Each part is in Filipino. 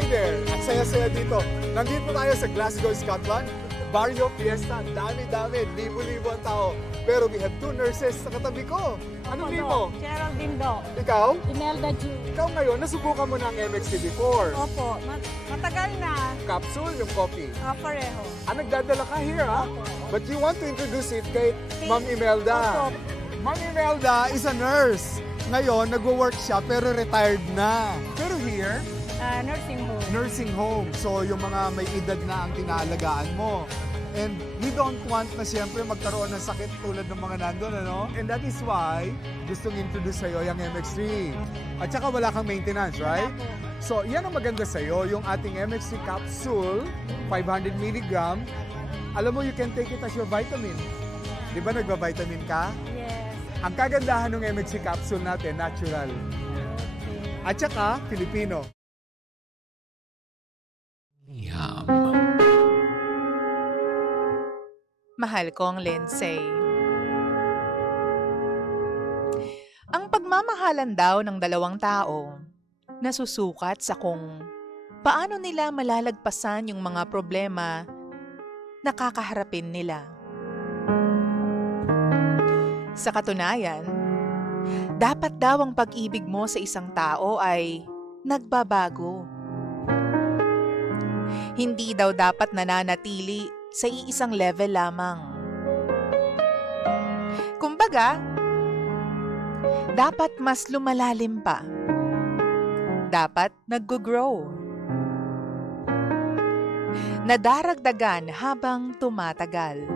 Hi there! Ang saya-saya dito. Nandito tayo sa Glasgow, Scotland. Barrio Fiesta. Dami-dami. Libo-libo ang tao. Pero we have two nurses sa katabi ko. Anong name mo? Geraldine Do. Ikaw? Imelda Ju. Ikaw ngayon, nasubukan mo na ang MXT before. Opo, matagal na. Capsule, yung coffee. Pareho. Nagdadala ka here, ha? Opo. But you want to introduce it kay Ma'am Imelda. Opo. Ma'am Imelda is a nurse. Ngayon, nagwo-work siya pero retired na. Pero here, Nursing home. nursing home. So, yung mga may edad na ang tinaalagaan mo. And we don't want na siyempre magkaroon ng sakit tulad ng mga nandun, ano? And that is why gustong introduce sa'yo yung MX3. At saka wala kang maintenance, right? Opo. So, yan ang maganda sa'yo, yung ating MX3 capsule, 500 mg. Alam mo, you can take it as your vitamin. Di ba nagba-vitamin ka? Yes. Ang kagandahan ng MX3 capsule natin, natural. Okay. At saka, Filipino. Mahal kong Lindsay. Ang pagmamahalan daw ng dalawang tao nasusukat sa kung paano nila malalagpasan yung mga problema na kakaharapin nila. Sa katunayan, dapat daw ang pag-ibig mo sa isang tao ay nagbabago. Hindi daw dapat nananatili sa iisang level lamang. Kumbaga, dapat mas lumalalim pa. Dapat nag-grow. Nadaragdagan habang tumatagal.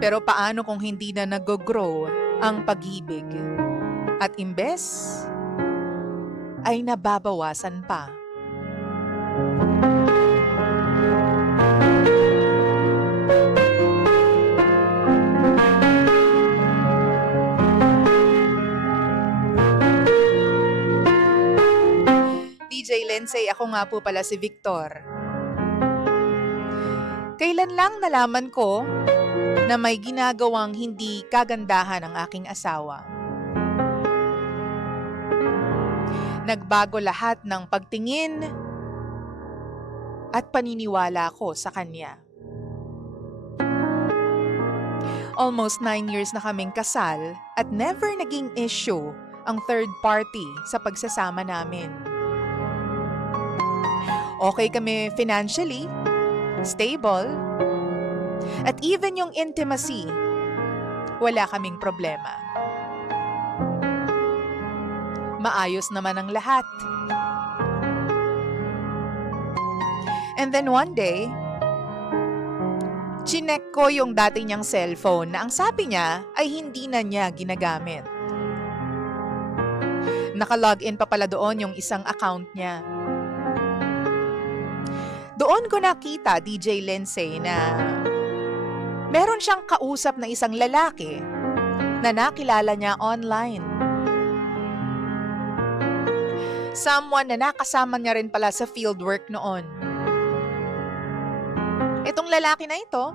Pero paano kung hindi na nag-grow ang pag-ibig? At imbes ay nababawasan pa. DJ Lindsay, ako nga po pala si Victor. Kailan lang nalaman ko na may ginagawang hindi kagandahan ang aking asawa. Nagbago lahat ng pagtingin at paniniwala ko sa kanya. Almost 9 years na kaming kasal at never naging issue ang third party sa pagsasama namin. Okay kami financially, stable, at even yung intimacy, wala kaming problema. Maayos naman ang lahat. And then one day, chinek ko yung dati niyang cellphone na ang sabi niya ay hindi na niya ginagamit. Naka-login pa pala doon yung isang account niya. Doon ko nakita, DJ Lindsay, na meron siyang kausap na isang lalaki na nakilala niya online. Someone na nakasama niya rin pala sa fieldwork noon. Itong lalaki na ito,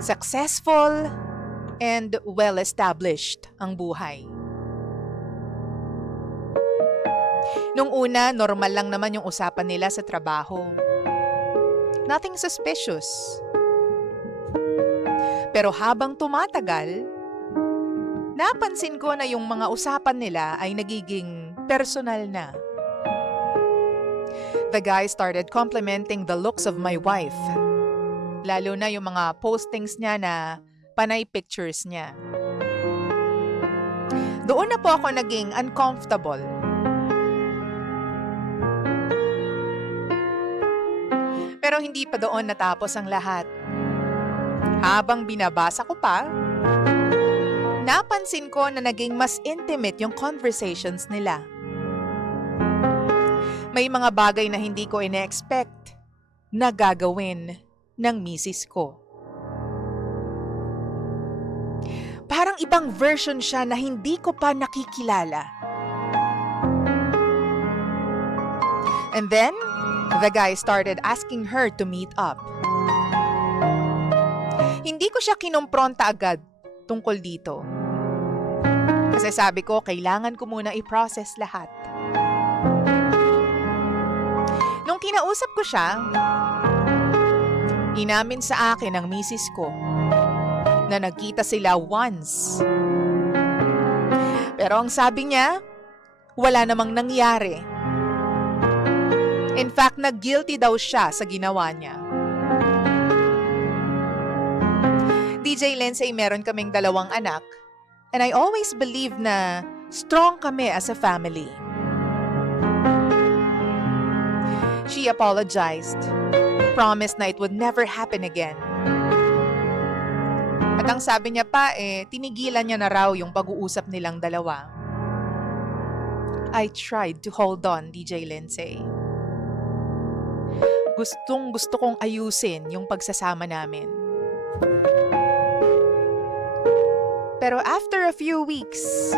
successful and well-established ang buhay. Nung una, normal lang naman yung usapan nila sa trabaho. Nothing suspicious. Pero habang tumatagal, napansin ko na yung mga usapan nila ay nagiging personal na. The guy started complimenting the looks of my wife. Lalo na yung mga postings niya na panay pictures niya. Doon na po ako naging uncomfortable. Pero hindi pa doon natapos ang lahat. Habang binabasa ko pa, napansin ko na naging mas intimate yung conversations nila. May mga bagay na hindi ko ine-expect na gagawin ng misis ko. Parang ibang version siya na hindi ko pa nakikilala. And then, the guy started asking her to meet up. Hindi ko siya kinompronta agad tungkol dito. Kasi sabi ko, kailangan ko muna i-process lahat. Nung kinausap ko siya, inamin sa akin ng misis ko na nagkita sila once. Pero ang sabi niya, wala namang nangyari. In fact, nag-guilty daw siya sa ginawa niya. DJ Lindsay, meron kaming 2 anak, and I always believe na strong kami as a family. She apologized, promised na it would never happen again. At ang sabi niya pa tinigilan niya na raw yung pag-uusap nilang dalawa. I tried to hold on, DJ Lindsay. Gusto kong ayusin yung pagsasama namin. Pero after a few weeks,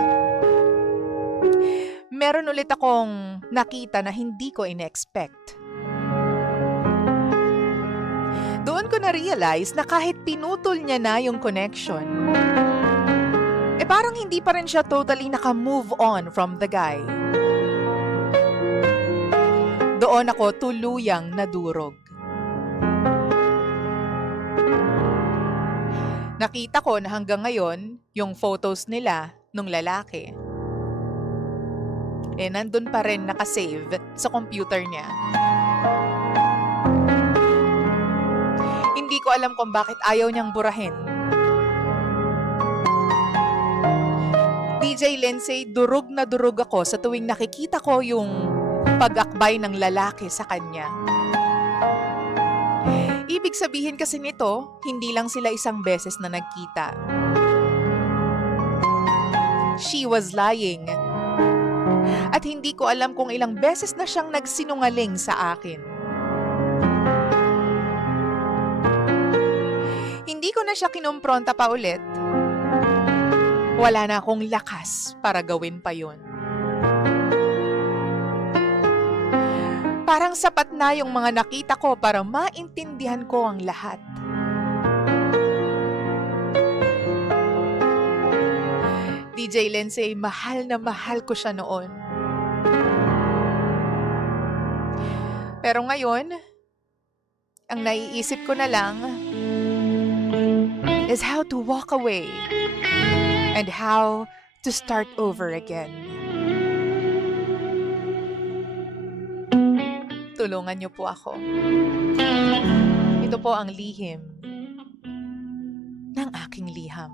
meron ulit akong nakita na hindi ko in-expect. Doon ko na-realize na kahit pinutol niya na yung connection, parang hindi pa rin siya totally naka-move on from the guy. Doon ako tuluyang nadurog. Nakita ko na hanggang ngayon, yung photos nila nung lalaki, nandun pa rin nakasave sa computer niya. Hindi ko alam kung bakit ayaw niyang burahin. DJ Lindsay, durog na durog ako sa tuwing nakikita ko yung pag-akbay ng lalaki sa kanya. Ibig sabihin kasi nito, hindi lang sila isang beses na nagkita. She was lying. At hindi ko alam kung ilang beses na siyang nagsinungaling sa akin. Hindi ko na siya kinompronta pa ulit. Wala na akong lakas para gawin pa yun. Parang sapat na yung mga nakita ko para maintindihan ko ang lahat. DJ Lindsay, mahal na mahal ko siya noon. Pero ngayon, ang naiisip ko na lang is how to walk away and how to start over again. Tulungan niyo po ako. Ito po ang lihim ng aking liham.